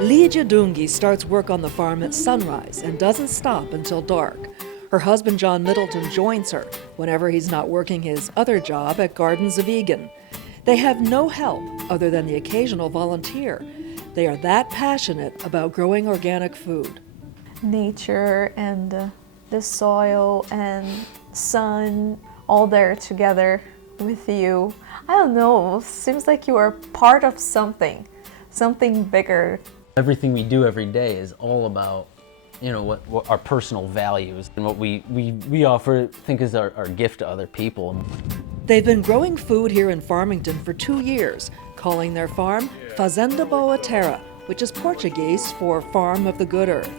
Lydia Dungi starts work on the farm at sunrise and doesn't stop until dark. Her husband John Middleton joins her whenever he's not working his other job at Gardens of Eagan. They have no help other than the occasional volunteer. They are that passionate about growing organic food. Nature and the soil and sun, all there together with you. I don't know, seems like you are part of something bigger. Everything we do every day is all about, what our personal values and what we offer, think is our gift to other people. They've been growing food here in Farmington for 2 years, calling their farm Fazenda Boa Terra, which is Portuguese for Farm of the Good Earth.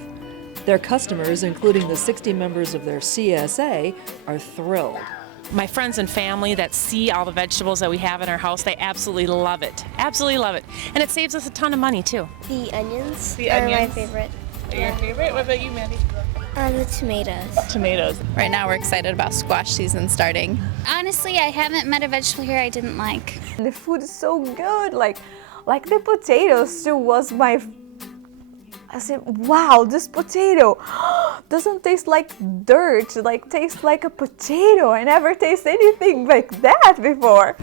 Their customers, including the 60 members of their CSA, are thrilled. My friends and family that see all the vegetables that we have in our house, they absolutely love it. Absolutely love it. And it saves us a ton of money too. The onions are my favorite. Your favorite? What about you, Mandy? The tomatoes. Tomatoes. Right now we're excited about squash season starting. Honestly, I haven't met a vegetable here I didn't like. The food is so good, like the potatoes too was I said, wow, this potato doesn't taste like dirt, tastes like a potato. I never tasted anything like that before.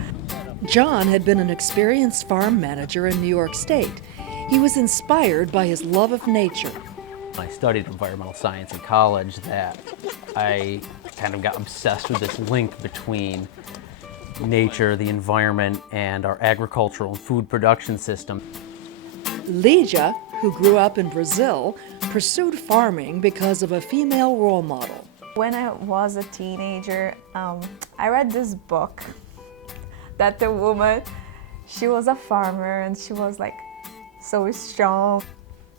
John had been an experienced farm manager in New York State. He was inspired by his love of nature. I studied environmental science in college that I kind of got obsessed with this link between nature, the environment, and our agricultural and food production system. Lydia, who grew up in Brazil, pursued farming because of a female role model. When I was a teenager, I read this book that the woman, she was a farmer and she was so strong.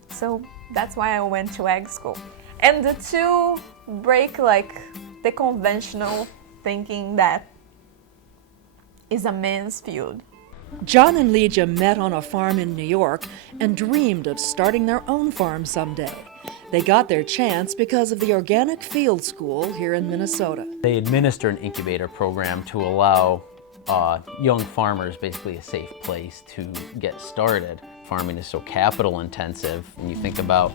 So that's why I went to ag school. And the two break the conventional thinking that is a man's field. John and Lydia met on a farm in New York and dreamed of starting their own farm someday. They got their chance because of the Organic Field School here in Minnesota. They administer an incubator program to allow young farmers basically a safe place to get started. Farming is so capital intensive, and you think about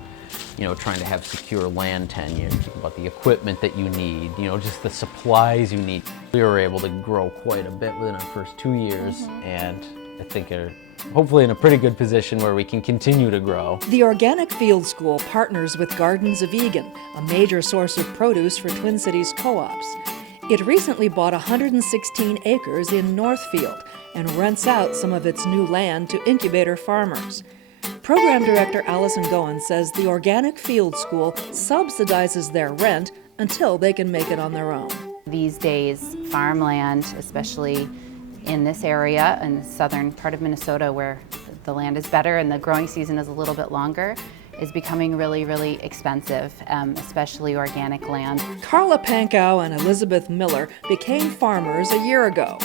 trying to have secure land tenure, think about the equipment that you need, just the supplies you need. We were able to grow quite a bit within our first 2 years, and I think are hopefully in a pretty good position where we can continue to grow. The Organic Field School partners with Gardens of Eagan, a major source of produce for Twin Cities co-ops. It recently bought 116 acres in Northfield and rents out some of its new land to incubator farmers. Program Director Allison Goen says the Organic Field School subsidizes their rent until they can make it on their own. These days, farmland, especially in this area, in the southern part of Minnesota where the land is better and the growing season is a little bit longer, is becoming really, really expensive, especially organic land. Carla Pankow and Elizabeth Miller became farmers a year ago.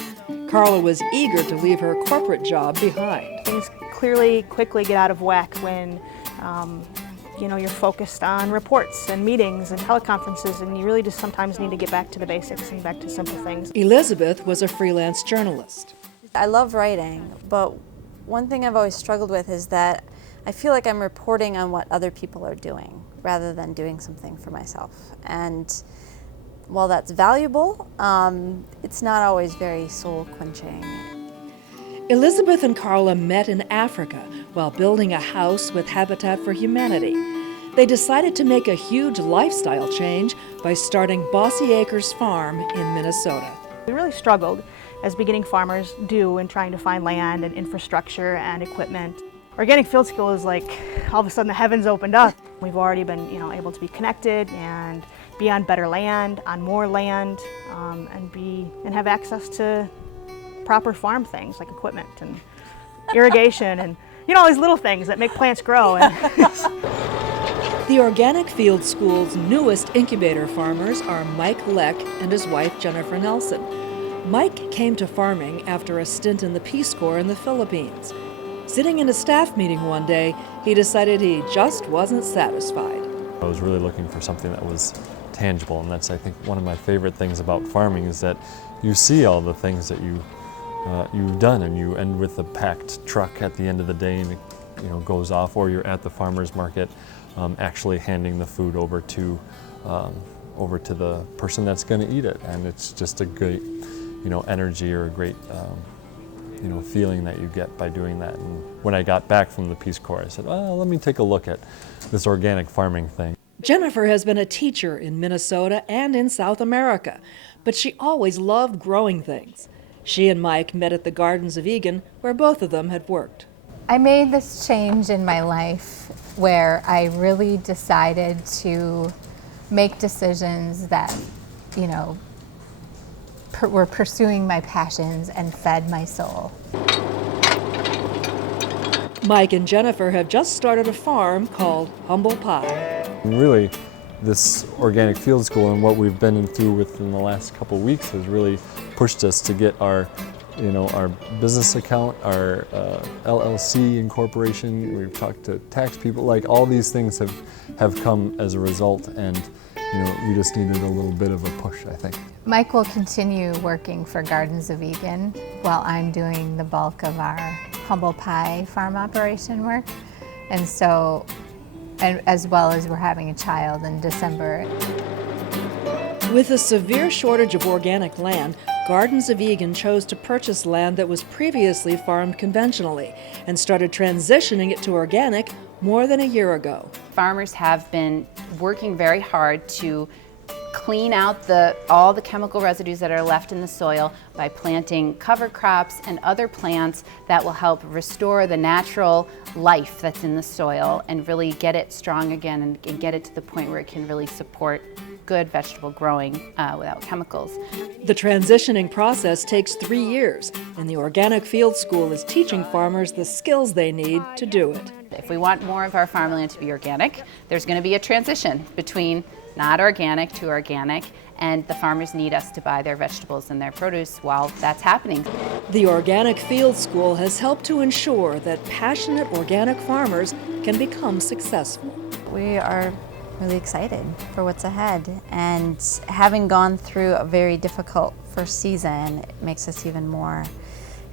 Carla was eager to leave her corporate job behind. Things quickly get out of whack when you're focused on reports and meetings and teleconferences, and you really just sometimes need to get back to the basics and back to simple things. Elizabeth was a freelance journalist. I love writing, but one thing I've always struggled with is that I feel like I'm reporting on what other people are doing rather than doing something for myself. And while that's valuable, it's not always very soul-quenching. Elizabeth and Carla met in Africa while building a house with Habitat for Humanity. They decided to make a huge lifestyle change by starting Bossy Acres Farm in Minnesota. We really struggled, as beginning farmers do, in trying to find land and infrastructure and equipment. Organic Field School is like all of a sudden the heavens opened up. We've already been able to be connected and be on better land, on more land, and have access to proper farm things like equipment and irrigation and all these little things that make plants grow. The Organic Field School's newest incubator farmers are Mike Leck and his wife Jennifer Nelson. Mike came to farming after a stint in the Peace Corps in the Philippines. Sitting in a staff meeting one day, he decided he just wasn't satisfied. I was really looking for something that was tangible, and that's, I think, one of my favorite things about farming is that you see all the things that you've done, and you end with a packed truck at the end of the day, and goes off, or you're at the farmer's market actually handing the food over to the person that's going to eat it. And it's just a great energy, or a great feeling that you get by doing that. And when I got back from the Peace Corps, I said, well, let me take a look at this organic farming thing. Jennifer has been a teacher in Minnesota and in South America, but she always loved growing things. She and Mike met at the Gardens of Eagan, where both of them had worked. I made this change in my life where I really decided to make decisions that, were pursuing my passions and fed my soul. Mike and Jennifer have just started a farm called Humble Pie. Really, this organic field school and what we've been through within the last couple of weeks has really pushed us to get our business account, our LLC incorporation. We've talked to tax people. Like, all these things have come as a result, and we just needed a little bit of a push, I think. Mike will continue working for Gardens of Eagan while I'm doing the bulk of our Humble Pie farm operation work. And as well as we're having a child in December. With a severe shortage of organic land, Gardens of Eagan chose to purchase land that was previously farmed conventionally and started transitioning it to organic more than a year ago. Farmers have been working very hard to clean out all the chemical residues that are left in the soil by planting cover crops and other plants that will help restore the natural life that's in the soil and really get it strong again and get it to the point where it can really support good vegetable growing without chemicals. The transitioning process takes 3 years, and the Organic Field School is teaching farmers the skills they need to do it. If we want more of our farmland to be organic, there's going to be a transition between not organic to organic, and the farmers need us to buy their vegetables and their produce while that's happening. The Organic Field School has helped to ensure that passionate organic farmers can become successful. We are really excited for what's ahead, and having gone through a very difficult first season, it makes us even more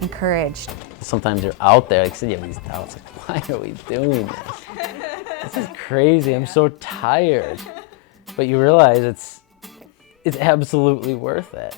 encouraged. Sometimes you're out there, like I said, you have these doubts, like, why are we doing this? This is crazy, I'm so tired. But you realize it's absolutely worth it.